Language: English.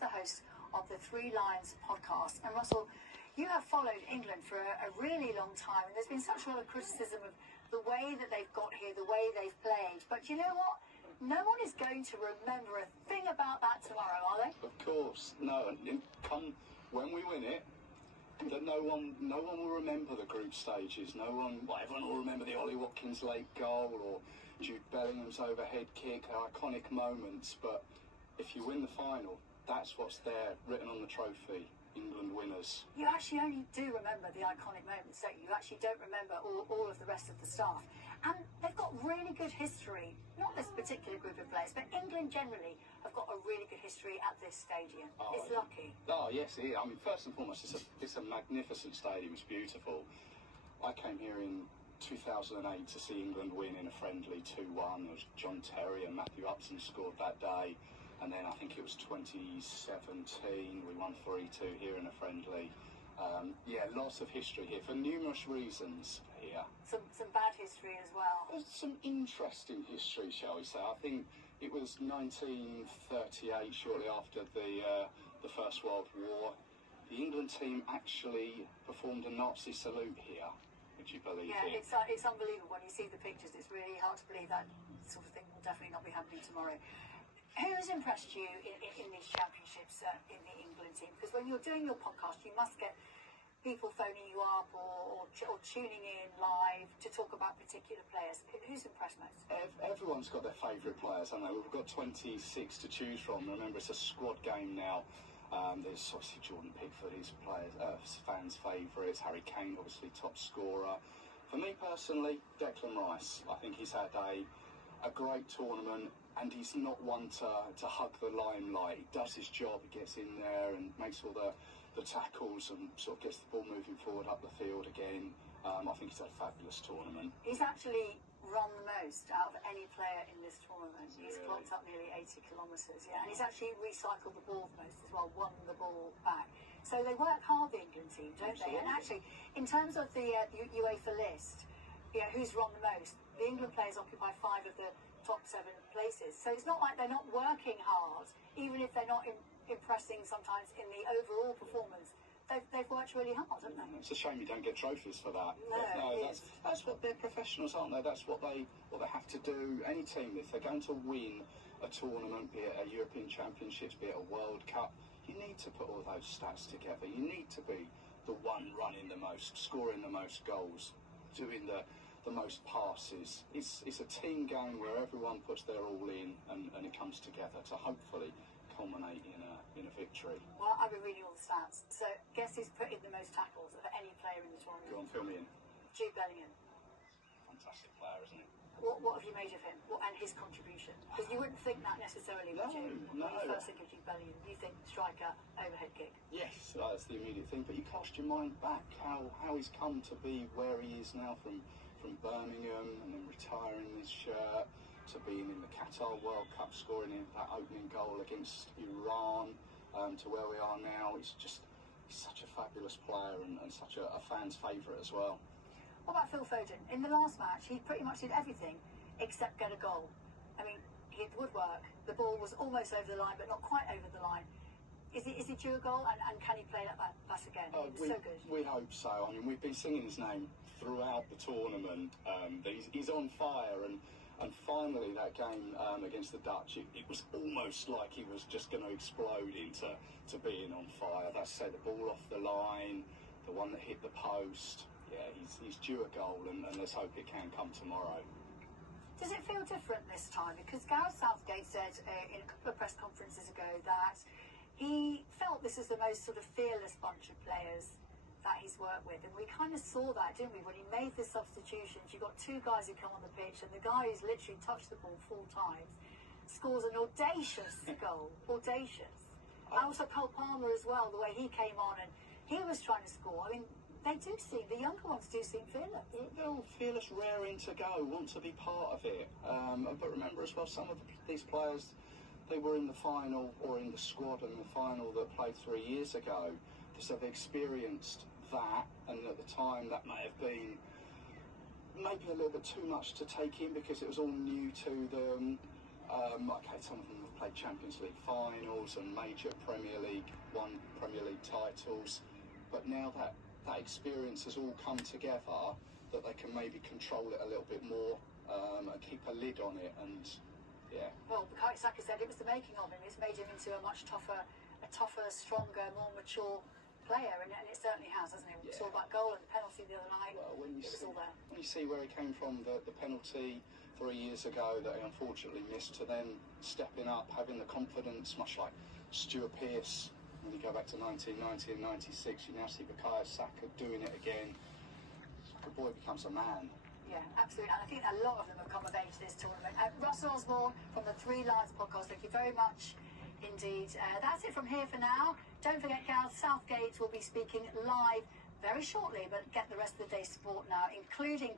the host of the Three Lions podcast. And Russell, you have followed England for a really long time, and there's been such a lot of criticism of the way that they've got here, the way they've played. But you know what? No one is going to remember a thing about that tomorrow, are they? Of course, no. And come when we win it, that no one will remember the group stages. Everyone will remember the Ollie Watkins late goal or Jude Bellingham's overhead kick, iconic moments. But if you win the final, that's what's there written on the trophy. England winners. You actually only do remember the iconic moments, don't you? You actually don't remember all of the rest of the stuff. And they've got really good history, not this particular group of players, but England generally have got a really good history at this stadium. It's lucky. Oh, yes, it is. I mean, first and foremost, it's a magnificent stadium. It's beautiful. I came here in 2008 to see England win in a friendly 2-1. It was John Terry and Matthew Upson scored that day. And then I think it was 2017, we won 3-2 here in a friendly. Yeah, lots of history here for numerous reasons here. Some bad history as well. There's some interesting history, shall we say. I think it was 1938, shortly after the First World War. The England team actually performed a Nazi salute here. Would you believe it? Yeah, it's unbelievable when you see the pictures. It's really hard to believe that sort of thing will definitely not be happening tomorrow. Who has impressed you in these championships in the England team? Because when you're doing your podcast, you must get people phoning you up or tuning in live to talk about particular players. Who's impressed most? Everyone's got their favourite players, haven't they? We've got 26 to choose from. Remember, it's a squad game now. There's obviously Jordan Pickford, his players, fans' favourites. Harry Kane, obviously top scorer. For me personally, Declan Rice. I think he's had a great tournament. And he's not one to hug the limelight. He does his job, he gets in there and makes all the tackles and sort of gets the ball moving forward up the field again. I think he's had a fabulous tournament. He's actually run the most out of any player in this tournament. He's clocked up nearly 80 kilometres, yeah. And he's actually recycled the ball the most as well, won the ball back. So they work hard, the England team, don't they? And actually, in terms of the UEFA list, who's run the most, the England players occupy 5 of the top 7 places. So it's not like they're not working hard, even if they're not impressing sometimes in the overall performance. They've worked really hard, haven't they? It's a shame you don't get trophies for that. No, that's what they're professionals, aren't they? That's what they have to do. Any team, if they're going to win a tournament, be it a European Championships, be it a World Cup, you need to put all those stats together. You need to be the one running the most, scoring the most goals, doing the most passes. It's a team game where everyone puts their all in and it comes together to hopefully culminate in a victory. Well, I've been reading all the stats. So guess who's put in the most tackles of any player in the tournament? Go on, fill me in. Jude Bellingham. Fantastic player, isn't he? What have you made of him? And his contribution? Because you wouldn't think that necessarily, would you? No. When you first think of Jude Bellingham, you think striker, overhead kick. Yes, that's the immediate thing. But you cast your mind back how he's come to be where he is now from Birmingham and then retiring his shirt to being in the Qatar World Cup, scoring in that opening goal against Iran, to where we are now. He's such a fabulous player and such a fan's favourite as well. What about Phil Foden? In the last match, he pretty much did everything except get a goal. I mean, he had woodwork. The ball was almost over the line, but not quite over the line. Is he due a goal, and can he play that pass again? He was so good. We hope so. I mean, we've been singing his name throughout the tournament. He's on fire, and finally that game against the Dutch, it was almost like he was just going to explode into being on fire. That's said, the ball off the line, the one that hit the post. Yeah, he's due a goal, and let's hope it can come tomorrow. Does it feel different this time? Because Gareth Southgate said in a couple of press conferences ago that he felt this is the most sort of fearless bunch of players that he's worked with. And we kind of saw that, didn't we, when he made the substitutions. You've got 2 guys who come on the pitch, and the guy who's literally touched the ball 4 times scores an audacious goal. Audacious. And also Cole Palmer as well, the way he came on and he was trying to score. I mean, the younger ones do seem fearless. They're all fearless, raring to go, want to be part of it. But remember as well, some of these players, they were in the final or in the squad in the final that played 3 years ago. So they experienced that, and at the time that may have been maybe a little bit too much to take in because it was all new to them. Okay, some of them have played Champions League finals and major Premier League, won Premier League titles. But now that experience has all come together, that they can maybe control it a little bit more and keep a lid on it. And yeah. Well, Bukayo Saka said it was the making of him. It's made him into a much tougher, stronger, more mature player, and it certainly has, hasn't it? We saw that goal and the penalty the other night. Well, when it was all there. When you see where he came from, the penalty 3 years ago that he unfortunately missed, to then stepping up, having the confidence, much like Stuart Pearce. When you go back to 1990 and 96, you now see Bukayo Saka doing it again. The boy becomes a man. Yeah, absolutely. And I think a lot of them have come of age this tournament. Russ Osborne from the Three Lions podcast, thank you very much indeed. That's it from here for now. Don't forget, Gareth Southgate will be speaking live very shortly, but get the rest of the day's sport now, including